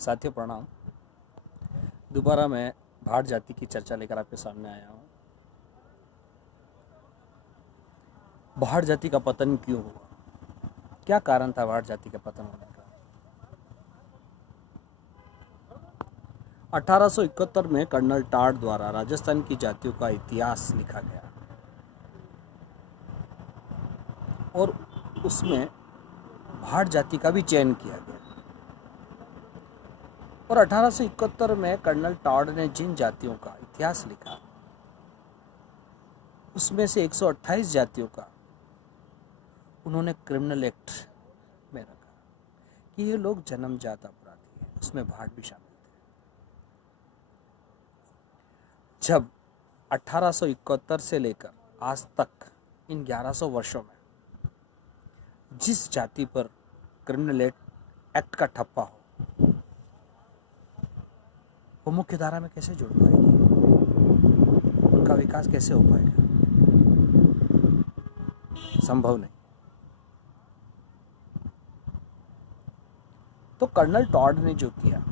साथियों प्रणाम। दोबारा मैं भाट जाति की चर्चा लेकर आपके सामने आया हूँ। भाट जाति का पतन क्यों हुआ, क्या कारण था भाट जाति का पतन होने का। 1871 में कर्नल टाड द्वारा राजस्थान की जातियों का इतिहास लिखा गया और उसमें भाट जाति का भी चयन किया गया। और 1871 में कर्नल टाड ने जिन जातियों का इतिहास लिखा उसमें से 128 जातियों का उन्होंने क्रिमिनल एक्ट में रखा कि ये लोग जन्मजात अपराधी हैं। उसमें भाट भी शामिल थे। जब 1871 से लेकर आज तक इन 1100 वर्षों में जिस जाति पर क्रिमिनल एक्ट का ठप्पा हो वो मुख्य धारा में कैसे जुड़ पाएगी, उनका विकास कैसे हो पाएगा, संभव नहीं। तो कर्नल टॉड ने जो किया,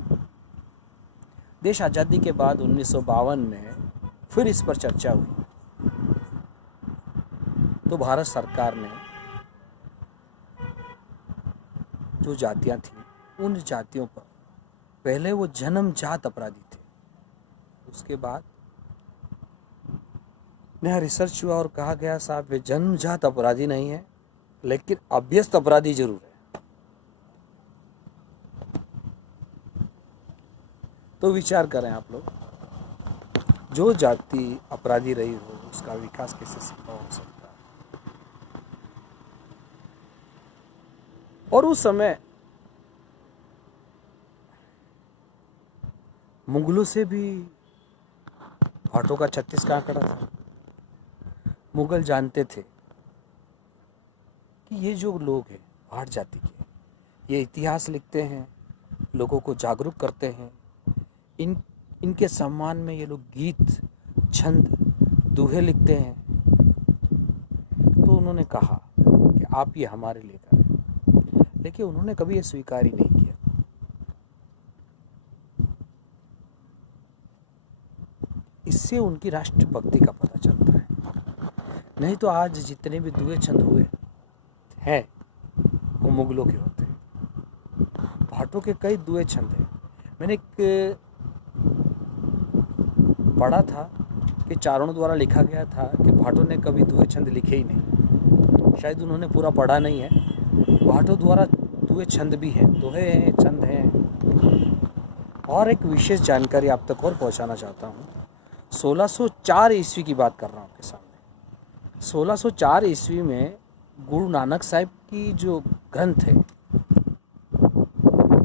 देश आज़ादी के बाद 1952 में फिर इस पर चर्चा हुई तो भारत सरकार ने जो जातियां थी उन जातियों पर, पहले वो जन्मजात अपराधी थे, उसके बाद नया रिसर्च हुआ और कहा गया साहब वे जन्मजात अपराधी नहीं है लेकिन अभ्यस्त अपराधी जरूर है। तो विचार करें आप लोग, जो जाति अपराधी रही हो उसका विकास कैसे संभव हो सकता है। और उस समय मुगलों से भी भाटों का 36 का आंकड़ा था। मुगल जानते थे कि ये जो लोग हैं भाट जाति के, ये इतिहास लिखते हैं, लोगों को जागरूक करते हैं, इनके सम्मान में ये लोग गीत, छंद, दोहे लिखते हैं। तो उन्होंने कहा कि आप ये हमारे लिए करें, लेकिन उन्होंने कभी ये स्वीकार ही नहीं किया। इससे उनकी राष्ट्रभक्ति का पता चलता है। नहीं तो आज जितने भी दुए छंद हुए हैं वो मुगलों के होते हैं। भाटों के कई दुए छंद हैं। मैंने एक पढ़ा था कि चारणों द्वारा लिखा गया था कि भाटों ने कभी दुए छंद लिखे ही नहीं। शायद उन्होंने पूरा पढ़ा नहीं है। भाटों द्वारा दुए छंद भी हैं, दोहे हैं, छंद हैं। और एक विशेष जानकारी आप तक और पहुंचाना चाहता हूं। 1604 ईस्वी की बात कर रहा हूं आपके सामने। 1604 ईस्वी में गुरु नानक साहिब की जो ग्रंथ है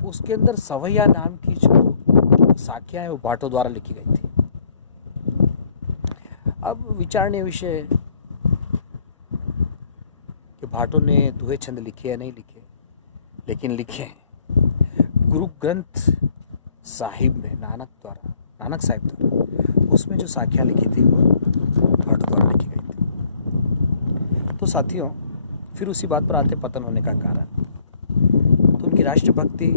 उसके अंदर सवैया नाम की जो साखियां है वो भाटों द्वारा लिखी गई थी। अब विचारणीय विषय कि भाटों ने दोहे छंद लिखे या नहीं लिखे, लेकिन लिखे हैं। गुरु ग्रंथ साहिब में नानक साहिब द्वारा उसमें जो साखियां लिखी थी वो भाटों द्वारा लिखी गई थी। तो साथियों, फिर उसी बात पर आते पतन होने का कारण। तो उनकी राष्ट्रभक्ति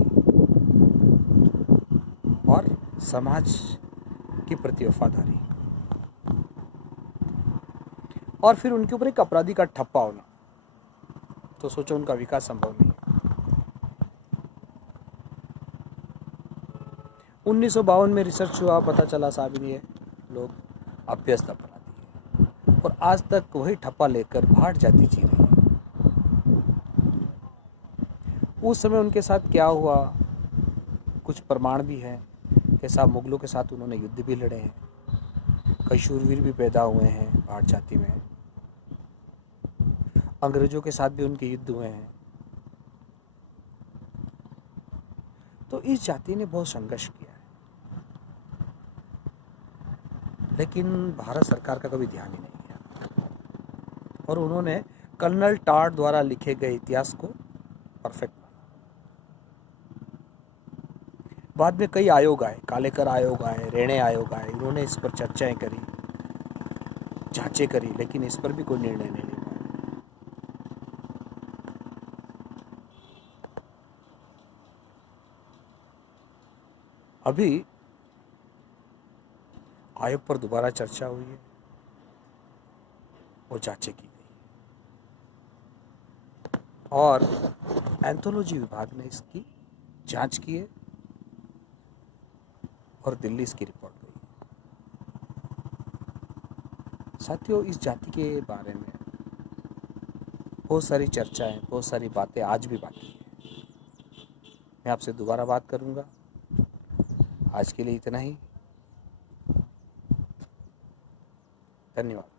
और समाज के प्रति वफादारी और फिर उनके ऊपर एक अपराधी का ठप्पा होना, तो सोचो उनका विकास संभव नहीं है। 1952 में रिसर्च हुआ, पता चला साहब ये लोग अभ्यस्त अपराधी हैं और आज तक वही ठप्पा लेकर भाट जाति जी रही है। उस समय उनके साथ क्या हुआ कुछ प्रमाण भी है कि साहब मुगलों के साथ उन्होंने युद्ध भी लड़े हैं, कई शूरवीर भी पैदा हुए हैं भाट जाति में। अंग्रेजों के साथ भी उनके युद्ध हुए हैं। तो इस जाति ने बहुत संघर्ष किया है, लेकिन भारत सरकार का कभी ध्यान ही नहीं किया और उन्होंने कर्नल टाड द्वारा लिखे गए इतिहास को परफेक्ट माना। बाद में कई आयोग आए, कालेकर आयोग आए, रेणे आयोग आए, उन्होंने इस पर चर्चाएं करी, जांचें करी, लेकिन इस पर भी कोई निर्णय नहीं लिया। अभी आयोग पर दोबारा चर्चा हुई है, वो जांचें की गई और एंथोलॉजी विभाग ने इसकी जांच की है और दिल्ली इसकी रिपोर्ट गई। साथियों, इस जाति के बारे में बहुत सारी चर्चाएं, बहुत सारी बातें आज भी बाकी हैं। मैं आपसे दोबारा बात करूंगा। आज के लिए इतना ही। धन्यवाद।